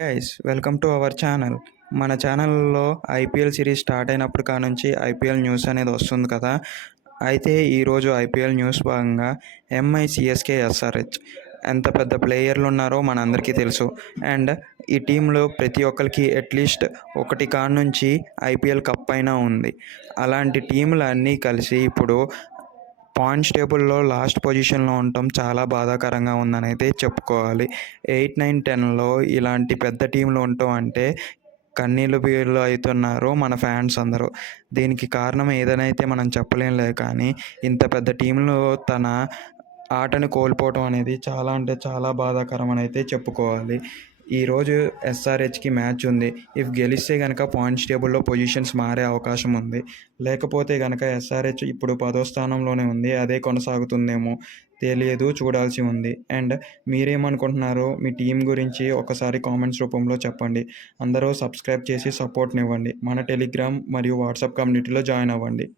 Guys welcome to our channel. మన ఛానల్లో IPL series start అయినప్పుడు కానుంచి ఐపీఎల్ న్యూస్ అనేది వస్తుంది కదా. అయితే ఈరోజు ఐపీఎల్ న్యూస్ భాగంగా ఎంఐ సిఎస్కే ఎస్ఆర్హెచ్ ఎంత పెద్ద ప్లేయర్లు ఉన్నారో మనందరికీ తెలుసు. అండ్ ఈ టీంలో ప్రతి ఒక్కరికి అట్లీస్ట్ ఒకటి కానుంచి ఐపీఎల్ కప్ అయినా ఉంది. అలాంటి టీంలు అన్నీ కలిసి ఇప్పుడు పాయింట్స్ టేబుల్లో లాస్ట్ పొజిషన్లో ఉండటం చాలా బాధాకరంగా ఉందని అయితే చెప్పుకోవాలి. 8, 9, 10లో ఇలాంటి పెద్ద టీంలు ఉండటం అంటే కన్నీళ్ళు బీళ్ళు అవుతున్నారు మన ఫ్యాన్స్ అందరూ. దీనికి కారణం ఏదైతే మనం చెప్పలేంలే, కానీ ఇంత పెద్ద టీంలో తన ఆటని కోల్పోవటం అనేది చాలా అంటే చాలా బాధాకరం అని అయితే చెప్పుకోవాలి. ఈరోజు ఎస్ఆర్హెచ్కి మ్యాచ్ ఉంది. ఇఫ్ గెలిస్తే కనుక పాయింట్స్ టేబుల్లో పొజిషన్స్ మారే అవకాశం ఉంది. లేకపోతే కనుక ఎస్ఆర్హెచ్ ఇప్పుడు 10వ స్థానంలోనే ఉంది. అదే కొనసాగుతుందేమో తెలియదు, చూడాల్సి ఉంది. అండ్ మీరేమనుకుంటున్నారో మీ టీం గురించి ఒకసారి కామెంట్స్ రూపంలో చెప్పండి. అందరూ సబ్స్క్రైబ్ చేసి సపోర్ట్నివ్వండి. మన టెలిగ్రామ్ మరియు వాట్సాప్ కమ్యూనిటీలో జాయిన్ అవ్వండి.